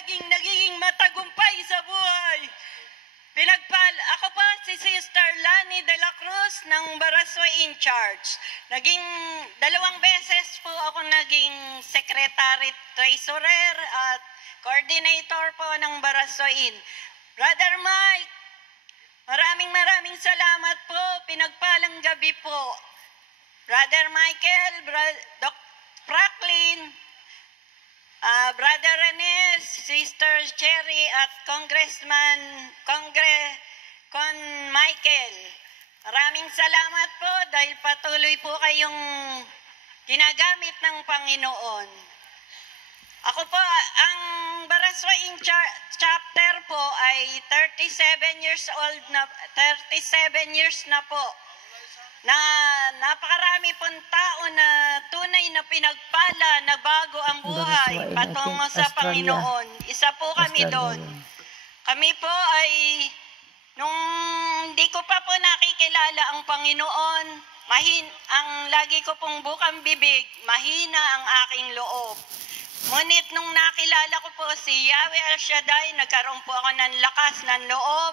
laging nagiging matagumpay sa buhay. Ako po si Sister Lani de la Cruz ng Barangay in Charge. Naging 2 beses po ako naging secretary, treasurer at coordinator po ng Barangay. Brother Mike, maraming salamat po. Pinagpalang gabi po. Brother Michael, Doc Franklin, Brother Rene, Sister Cherry at Con Michael. Maraming salamat po dahil patuloy po kayong ginagamit ng Panginoon. Ako po, ang Barangay chapter po ay 37 years na po. Na napakarami pong tao na tunay na pinagpala na bago ang buhay patungo sa Panginoon. Isa po kami doon. Kami po ay, nung hindi ko pa po nakikilala ang Panginoon, ang lagi ko pong bukang bibig, mahina ang aking loob. Ngunit nung nakilala ko po si Yahweh El Shaddai, nagkaroon po ako ng lakas ng loob.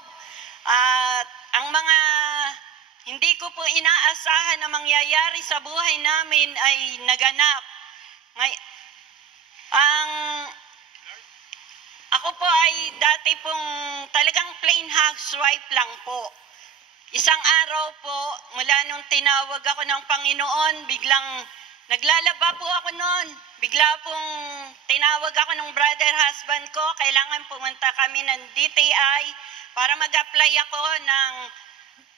At ang mga hindi ko po inaasahan na mangyayari sa buhay namin ay naganap. Ako po ay dati pong talagang plain housewife lang po. Isang araw po, mula nung tinawag ako ng Panginoon, biglang naglalaba po ako noon. Bigla pong tinawag ako ng brother husband ko, kailangan pumunta kami ng DTI para mag-apply ako ng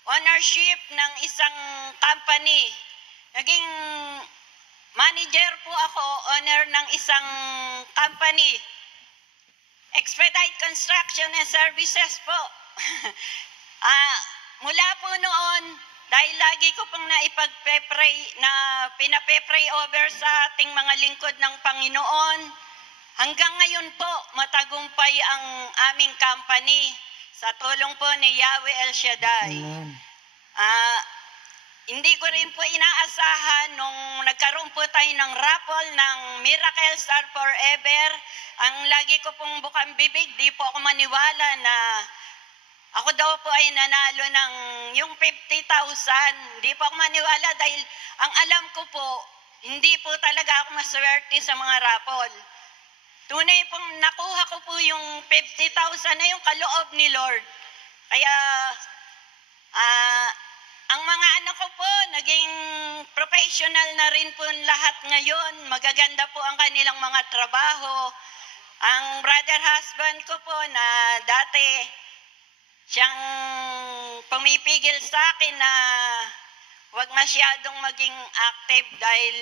ownership ng isang company. Naging manager po ako, owner ng isang company. Expedite Construction and Services po. Mula po noon, dahil lagi ko pong pinape-pray over sa ating mga lingkod ng Panginoon, hanggang ngayon po, matagumpay ang aming company. Sa tulong po ni Yahweh El Shaddai. Hindi ko rin po inaasahan nung nagkaroon po tayo ng raffle ng Miracle Star Forever. Ang lagi ko pong bukang bibig, di po ako maniwala na ako daw po ay nanalo ng yung 50,000. Di po ako maniwala dahil ang alam ko po, hindi po talaga ako maswerte sa mga raffle. Tunay pong nakuha ko po yung 50,000 na yung kaloob ni Lord. Kaya, ang mga anak ko po, naging professional na rin po lahat ngayon. Magaganda po ang kanilang mga trabaho. Ang brother husband ko po na dati, siyang pumipigil sa akin na huwag masyadong maging active dahil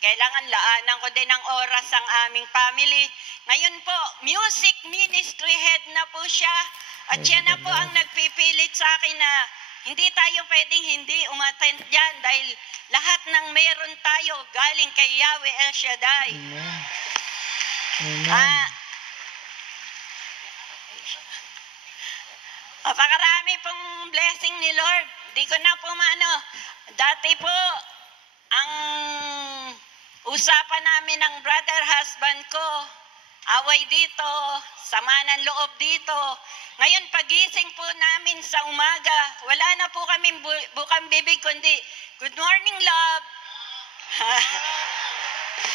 kailangan laanan ko din ng oras ang aming family. Ngayon po, music ministry head na po siya. At siya na po ang nagpipilit sa akin na hindi tayo pwedeng hindi umattend dyan dahil lahat ng meron tayo galing kay Yahweh El Shaddai. Napakarami pong blessing ni Lord. Di ko na po dati po, ang usapan namin ng brother husband ko, away dito, sama ng loob dito. Ngayon pagising po namin sa umaga, wala na po kaming bukang bibig kundi, good morning love.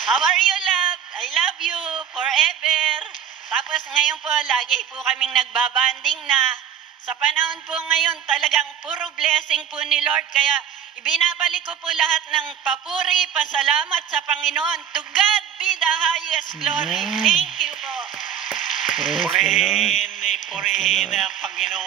How are you love? I love you forever. Tapos ngayon po, lagi po kaming nagbabanding na. Sa panahon po ngayon, talagang puro blessing po ni Lord. Kaya ibinabalik ko po lahat ng papuri, pasalamat sa Panginoon. To God be the highest glory. Thank you po. Purihin ang Panginoon.